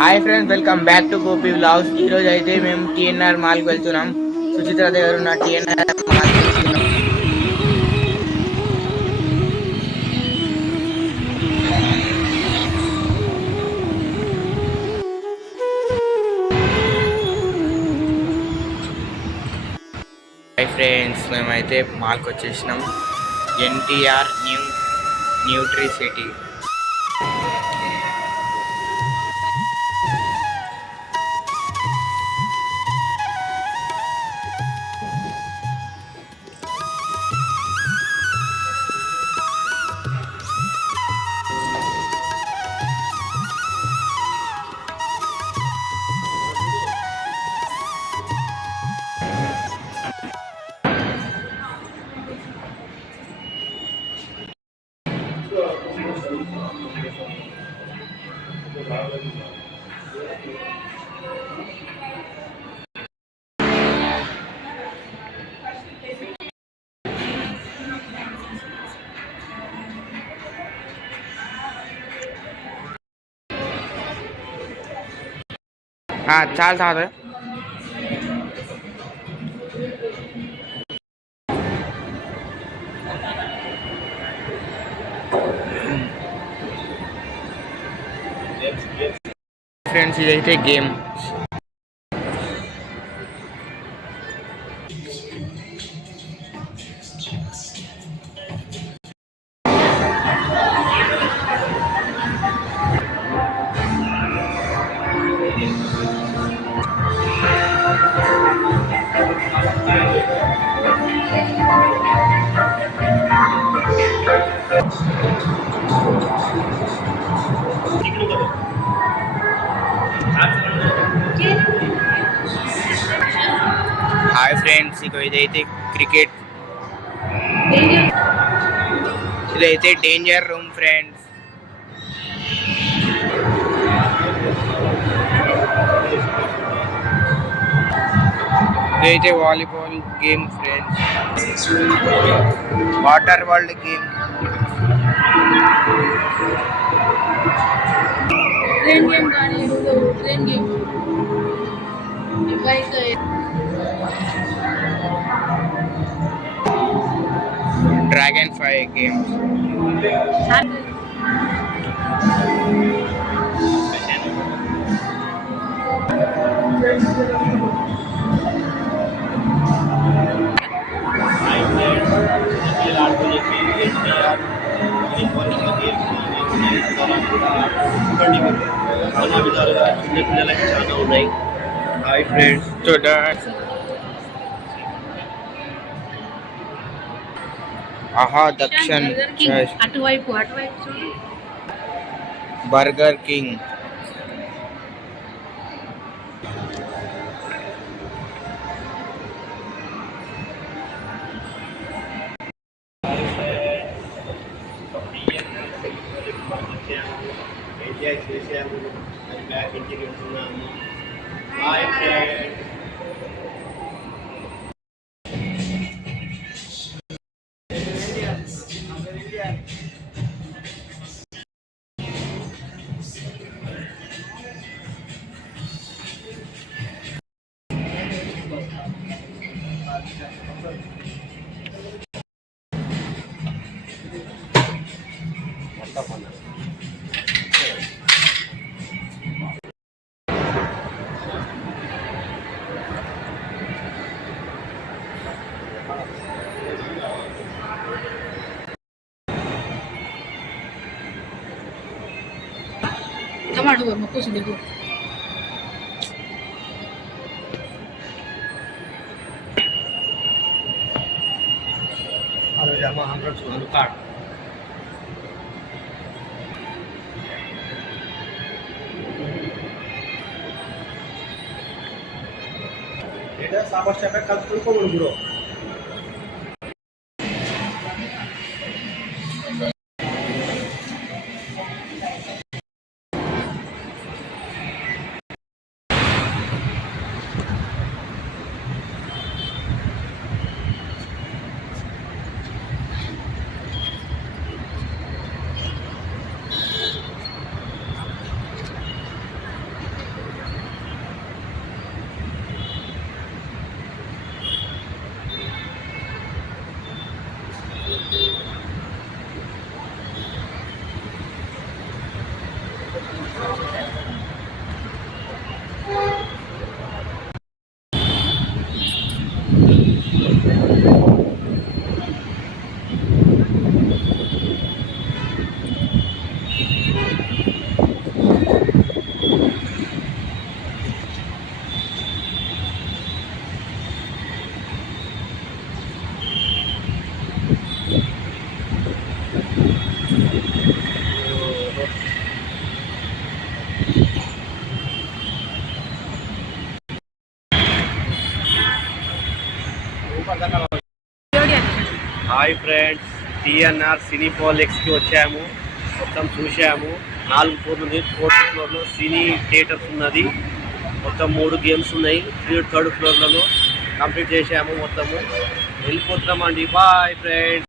Hi friends, welcome back to Gopi వ్లాగ్స్. ఈ రోజు అయితే మేము టీఎన్ఆర్ మాల్కి వెళ్తున్నాం. సుచిత్ర దగ్గర ఉన్న టీఎన్ఆర్ మాల్ వెళ్తున్నాం. హాయ్ ఫ్రెండ్స్, మేమైతే మాల్కి వచ్చేసినాం. NTR nutri city. చాలా చాలా ఫ్రెండ్స్, ఇదైతే గేమ్. హాయ్ ఫ్రెండ్స్, ఇదైతే క్రికెట్. ఇదైతే డేంజర్ రూమ్ ఫ్రెండ్స్. ఇదైతే volleyball game friends. Water world game. Train game गाड़ी train game bike dragon fly game. చాలా విధాలుగా చిన్నపిల్లలకి చాలా ఉన్నాయి. హాయ్ ఫ్రెండ్స్, ఆహా దక్షిణ్ అటువైపు బర్గర్ కింగ్. ఎంజాయ్ చేసాము. అది బ్యాక్ ఇంటికి వెళ్తున్నాము. Hi friends. टमाटो कुछ देखो এটা সাবার স্টেপে কাজ করে কোমর গুঁড়ো హాయ్ ఫ్రెండ్స్, టిఎన్ఆర్ సినీపాలిక్స్కి వచ్చాము. మొత్తం చూసాము. 4 ఫ్లోర్లు ఉంది. 4th ఫ్లోర్లో సినీ థియేటర్స్ ఉన్నది. మొత్తం 3 గేమ్స్ ఉన్నాయి. 3rd ఫ్లోర్లలో కంప్లీట్ చేసాము. మొత్తము వెళ్ళిపోతున్నామండి. Bye friends.